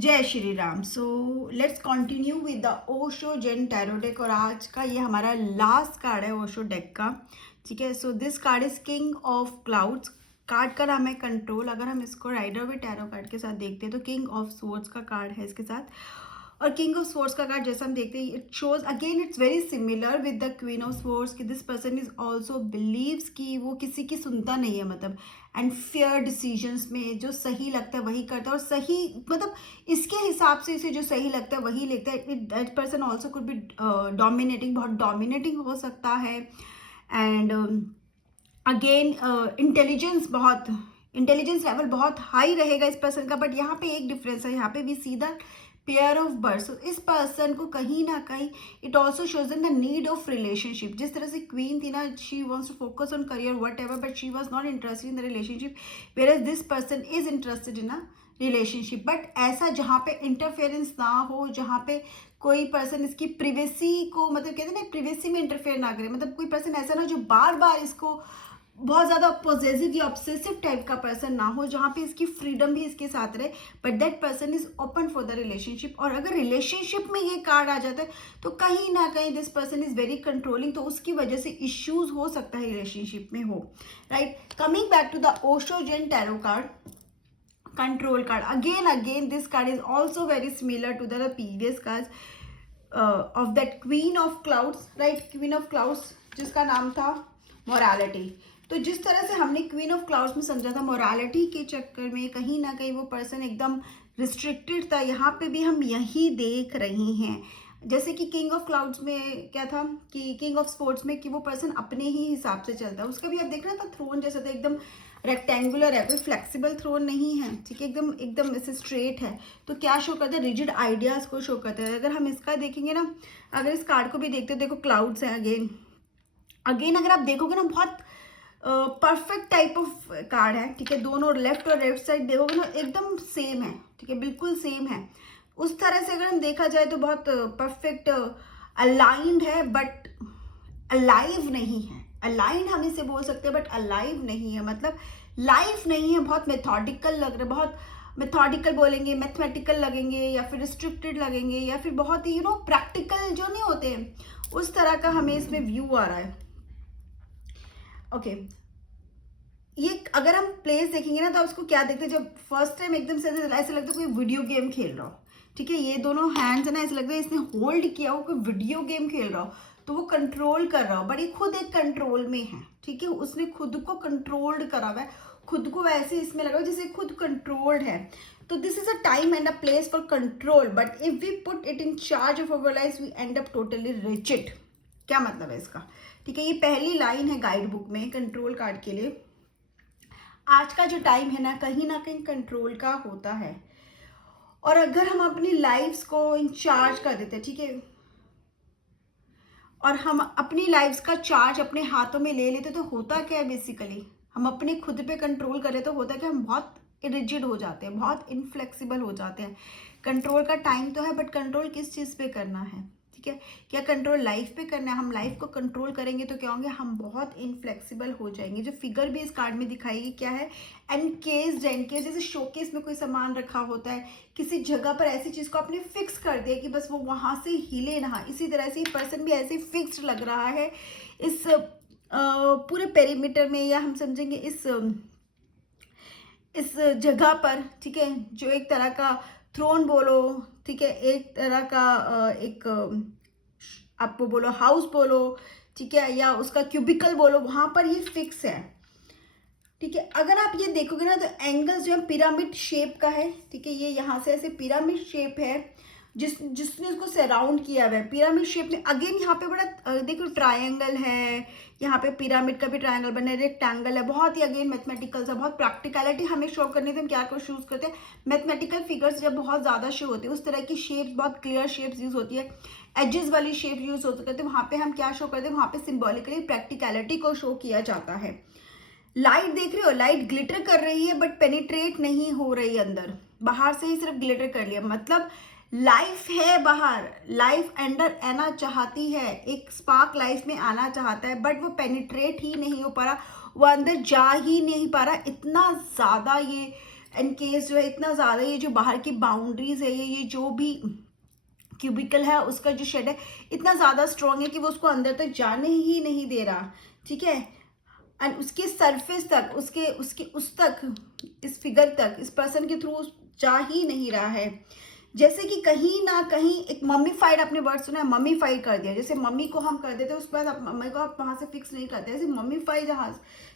जय Shri Ram. So let's continue with the Osho Zen tarot deck और आज का ये हमारा लास्ट कार्ड है ओशो डेक का। ठीक है, so this card is king of clouds. Card का नाम है कंट्रोल। अगर हम इसको राइडर विद टैरो कार्ड के साथ देखते हैं तो किंग ऑफ स्वॉर्ड्स का कार्ड है इसके साथ। और किंग ऑफ स्वॉर्ड्स का कार्ड जैसा हम देखते हैं it shows again it's very similar with the queen of swords कि this person is also believes कि वो किसी की सुनता नहीं है, मतलब एंड फेयर डिसीजंस में जो सही लगता है वही करता है और सही मतलब इसके हिसाब से इसे जो सही लगता है वही लेता है। That person also could be dominating, बहुत डोमिनेटिंग हो सकता है। एंड अगेन इंटेलिजेंस लेवल बहुत हाई रहेगा इस पर्सन का। बट यहाँ पे एक डिफरेंस है, यहाँ पे we see the pair of birds. इस पर्सन को कहीं ना कहीं it also shows in the need of relationship. जिस तरह से क्वीन थी ना, she wants to focus on career whatever, but she was not interested in the relationship, whereas this person is interested in a relationship. But ऐसा जहाँ पे interference ना हो, जहाँ पे कोई पर्सन इसकी प्रिवेसी को, मतलब कहते हैं ना, प्रिवेसी में इंटरफेयर ना करे। मतलब कोई पर्सन ऐसा ना जो बार बार इसको बहुत ज़्यादा पॉजिटिव या ऑब्सेसिव टाइप का पर्सन ना हो, जहाँ पे इसकी फ्रीडम भी इसके साथ रहे, but that person is open for the relationship. और अगर रिलेशनशिप में ये कार्ड आ जाता है तो कहीं ना कहीं this person is very controlling, तो उसकी वजह से इश्यूज हो सकता है रिलेशनशिप में हो। Right, coming back to the Osho Zen tarot card, control card. Again this card is also very similar to the previous cards of that queen of clouds, right? Queen of clouds जिसका नाम था morality। तो जिस तरह से हमने queen of clouds में समझा था, मोरालिटी के चक्कर में कहीं ना कहीं वो पर्सन एकदम रिस्ट्रिक्टेड था। यहाँ पे भी हम यही देख रहे हैं, जैसे कि किंग ऑफ क्लाउड्स में क्या था कि किंग ऑफ स्पोर्ट्स में कि वो पर्सन अपने ही हिसाब से चलता है। उसका भी आप देख रहे था थ्रोन जैसा था, एकदम रेक्टेंगुलर है, कोई फ्लेक्सिबल थ्रोन नहीं है। ठीक है, एकदम एकदम ऐसे स्ट्रेट है। तो क्या शो करता है? रिजिड आइडियाज को शो करता है। अगर हम इसका देखेंगे ना, अगर इस कार्ड को भी देखते हैं, देखो क्लाउड्स हैं अगेन अगर आप देखोगे ना, बहुत परफेक्ट टाइप ऑफ कार्ड है। ठीक है, दोनों लेफ्ट और राइट साइड देखोगे ना एकदम सेम है। ठीक है, बिल्कुल सेम है। उस तरह से अगर हम देखा जाए तो बहुत परफेक्ट अलाइंड है, बट अलाइव नहीं है। अलाइंड हम इसे बोल सकते हैं, बट अलाइव नहीं है, मतलब लाइफ नहीं है। बहुत मेथोडिकल लग रहा है, बहुत मेथोडिकल बोलेंगे, मैथमेटिकल लगेंगे, या फिर रिस्ट्रिक्टेड लगेंगे, या फिर बहुत ही प्रैक्टिकल जो नहीं होते हैं, उस तरह का हमें इसमें व्यू आ रहा है। ओके, ये अगर हम प्लेस देखेंगे ना तो आप उसको क्या देखते हैं, जब फर्स्ट टाइम एकदम से ऐसा लगता है कोई वीडियो गेम खेल रहा हो। ठीक है, ये दोनों हैंड्स है ना, ऐसा लगता है इसने होल्ड किया हो, कोई वीडियो गेम खेल रहा हो, तो वो कंट्रोल कर रहा हो, बट ये खुद एक कंट्रोल में है। ठीक है, उसने खुद को कंट्रोल्ड करा हुआ है, खुद को वैसे इसमें लगा जैसे खुद कंट्रोल्ड है। तो this is a time and a place for control, but if we put it in charge of our life we end up totally rigid. क्या मतलब है इसका? ठीक है, ये पहली लाइन है गाइड बुक में कंट्रोल कार्ड के लिए। आज का जो टाइम है ना कहीं कंट्रोल का होता है, और अगर हम अपनी लाइफ्स को इंचार्ज कर देते हैं, ठीक है, और हम अपनी लाइफ्स का चार्ज अपने हाथों में ले लेते तो होता क्या है, बेसिकली हम अपने खुद पे कंट्रोल करें तो होता है कि हम बहुत रिजिड हो जाते हैं, बहुत इनफ्लेक्सिबल हो जाते हैं। कंट्रोल का टाइम तो है, बट कंट्रोल किस चीज़ पे करना है? ठीक है, क्या कंट्रोल लाइफ पे करना है? हम लाइफ को कंट्रोल करेंगे तो क्या होंगे, हम बहुत इनफ्लेक्सिबल हो जाएंगे। जो फिगर भी इस कार्ड में दिखाएगी क्या है, एनकेस्ड। एनकेस जैसे शोकेस में कोई सामान रखा होता है, किसी जगह पर ऐसी चीज़ को आपने फिक्स कर दिया कि बस वो वहाँ से हिले ना, इसी तरह से पर्सन भी ऐसे फिक्स्ड लग रहा है इस पूरे पेरीमीटर में, या हम समझेंगे इस जगह पर। ठीक है, जो एक तरह का थ्रोन बोलो, ठीक है, एक तरह का एक आपको बोलो हाउस बोलो, ठीक है, या उसका क्यूबिकल बोलो, वहां पर ये फिक्स है। ठीक है, अगर आप ये देखोगे ना तो एंगल्स जो है पिरामिड शेप का है। ठीक है, ये यहाँ से ऐसे पिरामिड शेप है जिसने उसको सराउंड किया हुआ है पिरामिड शेप में। अगेन यहाँ पे बड़ा देखो ट्रायंगल है, यहाँ पे पिरामिड का भी ट्रायंगल बना है, रेक्टेंगल है, बहुत ही अगेन मैथमेटिकल सा, बहुत प्रैक्टिकलिटी हमें शो करने से हम क्या को यूज करते हैं, मैथमेटिकल फिगर्स जब बहुत ज्यादा शो होते हैं, उस तरह की शेप्स, बहुत क्लियर शेप्स यूज होती है, एजेस वाली शेप यूज हो सकते हैं, वहां पे हम क्या शो करते हैं, वहां पे सिंबॉलिकली प्रैक्टिकलिटी को शो किया जाता है। लाइट देख रहे हो, लाइट ग्लिटर कर रही है बट पेनिट्रेट नहीं हो रही अंदर, बाहर से ही सिर्फ ग्लिटर कर लिया, मतलब लाइफ है बाहर, लाइफ अंदर आना चाहती है, एक स्पार्क लाइफ में आना चाहता है, बट वो पेनिट्रेट ही नहीं हो पा रहा, वो अंदर जा ही नहीं पा रहा। इतना ज़्यादा ये इन केस जो है इतना ज़्यादा ये जो बाहर की बाउंड्रीज है, ये जो भी क्यूबिकल है उसका जो शेड है इतना ज़्यादा स्ट्रॉन्ग है कि वो उसको अंदर तक जाने ही नहीं दे रहा, ठीक है। एंड उसके सरफेस तक, उसके उसके उस तक, इस फिगर तक, इस पर्सन के थ्रू जा ही नहीं रहा है। जैसे कि कहीं ना कहीं एक मम्मीफाइड, आपने वर्ड सुना है मम्मीफाइड कर दिया, जैसे मम्मी को हम कर देते हैं उसके बाद आप मम्मी को आप वहाँ से फिक्स नहीं करते, जैसे मम्मीफाइड जहाँ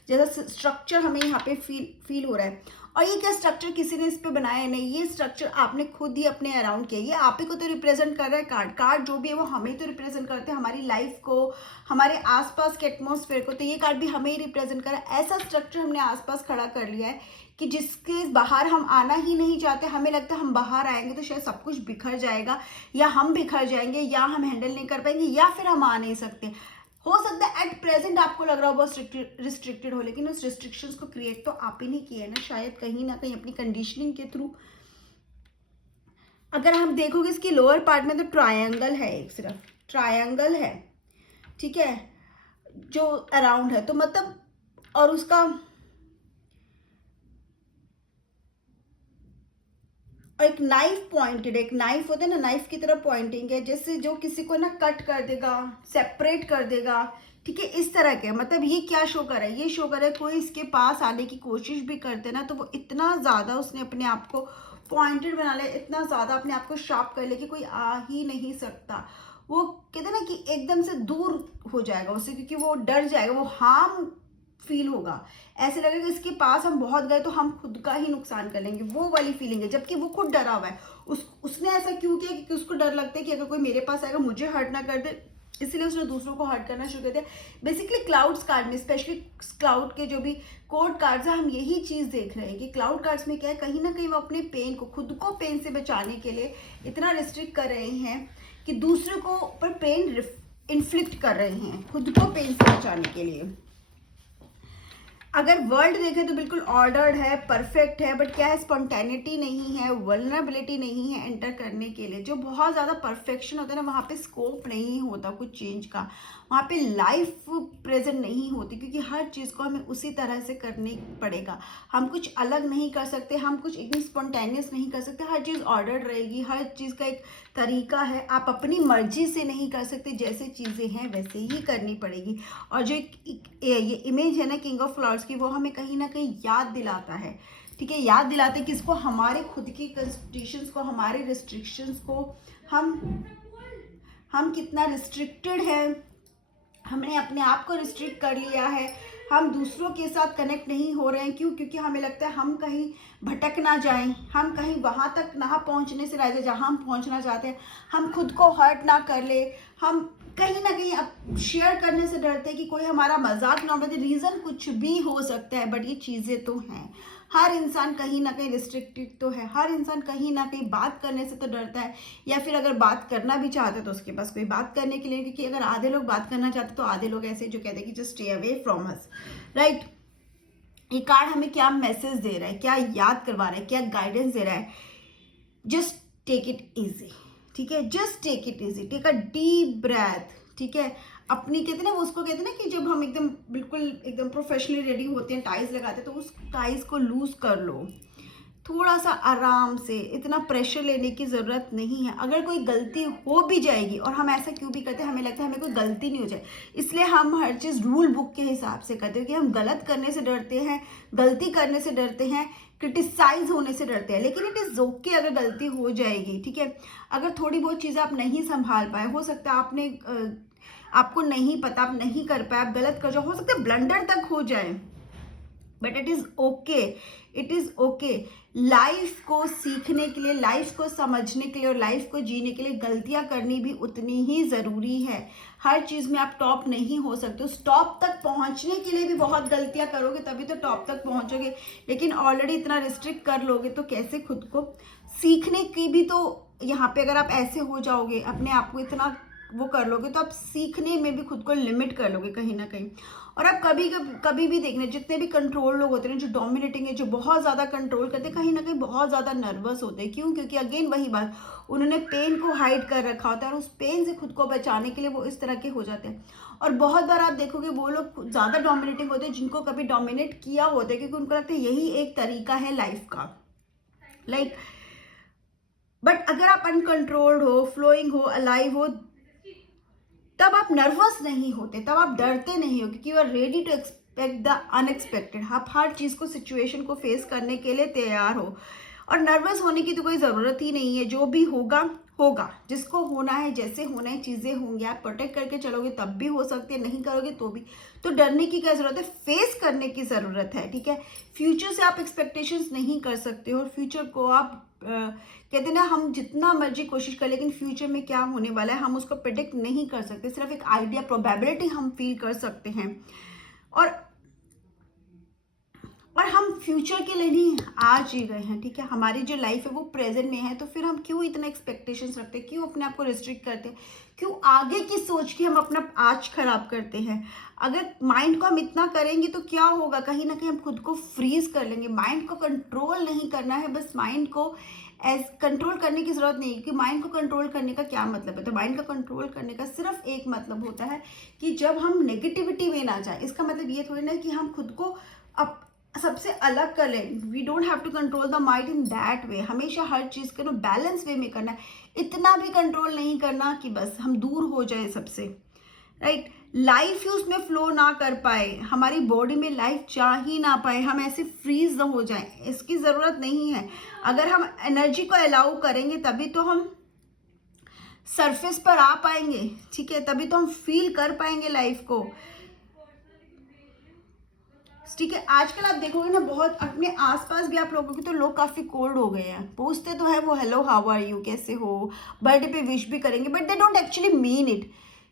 जैसा स्ट्रक्चर हमें यहाँ पे फील हो रहा है। और ये क्या स्ट्रक्चर किसी ने इस पे बनाया नहीं, ये स्ट्रक्चर आपने खुद ही अपने अराउंड किया, ये आप ही को तो रिप्रेजेंट कर रहा है। कार्ड जो भी है वो हमें तो रिप्रेजेंट करते हैं, हमारी लाइफ को, हमारे आसपास के एटमॉस्फेयर को, तो ये कार्ड भी हमें ही रिप्रेजेंट कर रहा है। ऐसा स्ट्रक्चर हमने आसपास खड़ा कर लिया है कि जिसके बाहर हम आना ही नहीं चाहते, हमें लगता है हम बाहर आएंगे तो शायद सब कुछ बिखर जाएगा, या हम बिखर जाएंगे, या हम हैंडल नहीं कर पाएंगे, या फिर हम आ नहीं सकते। हो सकता है एट प्रेजेंट आपको लग रहा हो बहुत रिस्ट्रिक्टेड हो, लेकिन उस रिस्ट्रिक्शंस को क्रिएट तो आप ही नहीं किए ना, शायद कहीं ना कहीं अपनी कंडीशनिंग के थ्रू। अगर हम देखोगे इसकी लोअर पार्ट में तो ट्रायंगल है, एक सिर्फ ट्रायंगल है, ठीक है, जो अराउंड है, तो मतलब, और उसका एक नाइफ पॉइंटेड, एक नाइफ होता है ना, नाइफ की तरफ पॉइंटिंग है, जैसे जो किसी को ना कट कर देगा, सेपरेट कर देगा, ठीक है, इस तरह के। मतलब ये क्या शो कर रहा है, ये शो कर रहा है कोई इसके पास आने की कोशिश भी करते ना तो वो इतना ज़्यादा उसने अपने आप को पॉइंटेड बना लिया, इतना ज़्यादा अपने आप को शार्प कर लिया कि कोई आ ही नहीं सकता। वो कहते ना कि एकदम से दूर हो जाएगा उससे, क्योंकि वो डर जाएगा, वो हार्म फील होगा, ऐसे लगेगा कि इसके पास हम बहुत गए तो हम खुद का ही नुकसान कर लेंगे, वो वाली फीलिंग है। जबकि वो खुद डरा हुआ है, उसने ऐसा क्यों किया, क्योंकि उसको डर लगता है कि अगर कोई मेरे पास आएगा मुझे हर्ट ना कर दे, इसलिए उसने दूसरों को हर्ट करना शुरू कर दिया। बेसिकली क्लाउड्स कार्ड में, स्पेशली क्लाउड के जो भी कोड कार्ड्स है, हम यही चीज़ देख रहे हैं कि क्लाउड कार्ड्स में क्या है, कहीं ना कहीं वो अपने पेन को, खुद को पेन से बचाने के लिए इतना रिस्ट्रिक्ट कर रहे हैं कि दूसरे को पर पेन इन्फ्लिक्ट कर रहे हैं, खुद को पेन से बचाने के लिए। अगर वर्ल्ड देखें तो बिल्कुल ऑर्डर्ड है, परफेक्ट है, बट क्या है, स्पॉन्टेनिटी नहीं है, वल्नरेबिलिटी नहीं है एंटर करने के लिए। जो बहुत ज़्यादा परफेक्शन होता है ना, वहाँ पे स्कोप नहीं होता कुछ चेंज का, वहाँ पे लाइफ प्रेजेंट नहीं होती, क्योंकि हर चीज़ को हमें उसी तरह से करने पड़ेगा। हम कुछ अलग नहीं कर सकते, हम कुछ एकदम स्पॉन्टेनियस नहीं कर सकते, हर चीज़ ऑर्डर्ड रहेगी, हर चीज़ का एक तरीका है, आप अपनी मर्जी से नहीं कर सकते, जैसे चीज़ें हैं वैसे ही करनी पड़ेगी। और जो ये इमेज है ना किंग ऑफ फ्लावर्स की, वो हमें कहीं ना कहीं याद दिलाता है, ठीक है, याद दिलाते हैं किसको, हमारे खुद की कंस्टिट्यूशंस को, हमारे रिस्ट्रिक्शंस को, हम कितना रिस्ट्रिक्टेड है, हमने अपने आप को रिस्ट्रिक्ट कर लिया है, हम दूसरों के साथ कनेक्ट नहीं हो रहे हैं। क्यों? क्योंकि हमें लगता है हम कहीं भटक ना जाएं, हम कहीं वहाँ तक ना पहुँचने से रह जाए जहाँ हम पहुँचना चाहते हैं, हम खुद को हर्ट ना कर ले, हम कहीं ना कहीं अब शेयर करने से डरते हैं कि कोई हमारा मजाक ना उड़ाए। रीज़न कुछ भी हो सकता है, बट ये चीज़ें तो हैं। हर इंसान कहीं ना कहीं रिस्ट्रिक्टेड तो है, हर इंसान कहीं ना कहीं बात करने से तो डरता है, या फिर अगर बात करना भी चाहते तो उसके पास कोई बात करने के लिए, क्योंकि अगर आधे लोग बात करना चाहते तो आधे लोग ऐसे जो कहते हैं कि just stay away from us, right. ये कार्ड हमें क्या मैसेज दे रहा है, क्या याद करवा रहा है, क्या गाइडेंस दे रहा है? जस्ट टेक इट ईजी, ठीक है, just take it easy, take a deep breath, ठीक है। अपनी कहते हैं ना, उसको कहते हैं ना कि जब हम एकदम बिल्कुल एकदम प्रोफेशनली रेडी होते हैं, टाइज लगाते हैं, तो उस टाइज को लूज कर लो थोड़ा सा आराम से, इतना प्रेशर लेने की ज़रूरत नहीं है। अगर कोई गलती हो भी जाएगी, और हम ऐसा क्यों भी करते हैं, हमें लगता है हमें कोई गलती नहीं हो जाए, इसलिए हम हर चीज़ रूल बुक के हिसाब से करते हैं, कि हम गलत करने से डरते हैं, गलती करने से डरते हैं, क्रिटिसाइज होने से डरते हैं। लेकिन इट इज़ ओके अगर गलती हो जाएगी, ठीक है। अगर थोड़ी बहुत चीज़ें आप नहीं संभाल पाए, हो सकता है आपको नहीं पता, आप नहीं कर पाए, आप गलत कर जाओ, हो सकता है ब्लंडर तक हो जाए, but it is okay, it is okay. Life को सीखने के लिए, लाइफ को समझने के लिए और लाइफ को जीने के लिए गलतियां करनी भी उतनी ही ज़रूरी है। हर चीज़ में आप टॉप नहीं हो सकते, उस टॉप तक पहुंचने के लिए भी बहुत गलतियां करोगे तभी तो टॉप तक पहुंचोगे। लेकिन ऑलरेडी इतना रिस्ट्रिक्ट कर लोगे तो कैसे खुद को सीखने की भी, तो यहाँ पे अगर आप ऐसे हो जाओगे, अपने आप को इतना वो कर लोगे, तो आप सीखने में भी खुद को लिमिट कर लोगे कहीं ना कहीं। और आप कभी भी देखना, जितने भी कंट्रोल लोग होते हैं, जो डोमिनेटिंग है, जो बहुत ज़्यादा कंट्रोल करते हैं, कहीं ना कहीं बहुत ज़्यादा नर्वस होते हैं। क्यों? क्योंकि अगेन वही बात, उन्होंने पेन को हाइड कर रखा होता है, और उस पेन से खुद को बचाने के लिए वो इस तरह के हो जाते हैं। और बहुत बार आप देखोगे वो लोग ज़्यादा डोमिनेटिंग होते हैं जिनको कभी डोमिनेट किया होता है, क्योंकि उनको लगता है यही एक तरीका है लाइफ का, लाइक बट अगर आप अनकंट्रोल्ड हो, फ्लोइंग हो, अलाइव हो, तब आप नर्वस नहीं होते, तब आप डरते नहीं हो, क्योंकि you are ready to expect the unexpected. आप हर चीज़ को, सिचुएशन को फेस करने के लिए तैयार हो, और नर्वस होने की तो कोई ज़रूरत ही नहीं है। जो भी होगा होगा, जिसको होना है, जैसे होना है, चीज़ें होंगी। आप प्रोटेक्ट करके चलोगे तब भी हो सकते हैं, नहीं करोगे तो भी। तो डरने की क्या ज़रूरत है, फेस करने की ज़रूरत है, ठीक है। फ्यूचर से आप एक्सपेक्टेशंस नहीं कर सकते हो, और फ्यूचर को आप कहते हैं ना, हम जितना मर्जी कोशिश कर, लेकिन फ्यूचर में क्या होने वाला है हम उसको प्रिडिक्ट नहीं कर सकते। सिर्फ एक आइडिया, प्रोबेबिलिटी हम फील कर सकते हैं। और हम फ्यूचर के लिए नहीं आज जी रहे हैं, ठीक है। हमारी जो लाइफ है वो प्रेजेंट में है, तो फिर हम क्यों इतना एक्सपेक्टेशंस रखते हैं, क्यों अपने आप को रिस्ट्रिक्ट करते हैं, क्यों आगे की सोच के हम अपना आज खराब करते हैं। अगर माइंड को हम इतना करेंगे तो क्या होगा, कहीं ना कहीं हम खुद को फ्रीज कर लेंगे। माइंड को कंट्रोल नहीं करना है, बस माइंड को कंट्रोल करने की जरूरत नहीं है, कि माइंड को कंट्रोल करने का क्या मतलब है। तो माइंड को कंट्रोल करने का सिर्फ एक मतलब होता है कि जब हम नेगेटिविटी में ना जाए। इसका मतलब ये थोड़ी ना कि हम खुद को अब सबसे अलग कर लें। We don't have to control the mind in that way. हमेशा हर चीज़ को ना बैलेंस वे में करना है। इतना भी कंट्रोल नहीं करना कि बस हम दूर हो जाएं सबसे, राइट। लाइफ ही उसमें फ्लो ना कर पाए, हमारी बॉडी में लाइफ जा ही ना पाए, हम ऐसे फ्रीज ना हो जाएं, इसकी ज़रूरत नहीं है। अगर हम एनर्जी को अलाउ करेंगे तभी तो हम सरफेस पर आ पाएंगे, ठीक है। तभी तो हम फील कर पाएंगे लाइफ को, ठीक है। आजकल आप देखोगे ना, बहुत अपने आसपास भी आप लोगों के, तो लोग काफी कोल्ड हो गए हैं। पूछते तो है वो, हेलो हाउ आर यू, कैसे हो, बर्थडे पे विश भी करेंगे, but they don't actually mean it,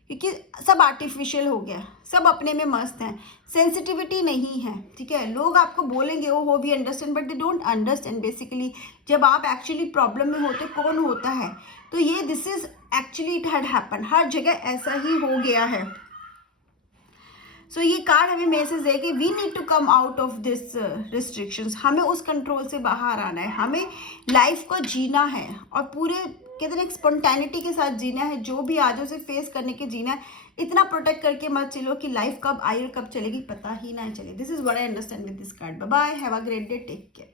क्योंकि सब आर्टिफिशियल हो गया, सब अपने में मस्त हैं, सेंसिटिविटी नहीं है, ठीक है। लोग आपको बोलेंगे ओ हो भी understand, but they don't understand basically. जब आप एक्चुअली प्रॉब्लम में होते कौन होता है, तो ये this is actually it had happen, हर जगह ऐसा ही हो गया है। सो ये कार्ड हमें मैसेज दे कि we need to come out of this restrictions. हमें उस कंट्रोल से बाहर आना है, हमें लाइफ को जीना है, और पूरे कहते हैं स्पॉन्टेनिटी के साथ जीना है। जो भी आ जाए उसे फेस करने के जीना है। इतना प्रोटेक्ट करके मत चलो कि लाइफ कब आई और कब चलेगी पता ही ना चले। This is what I understand with this card. Bye bye, have a great day, take care.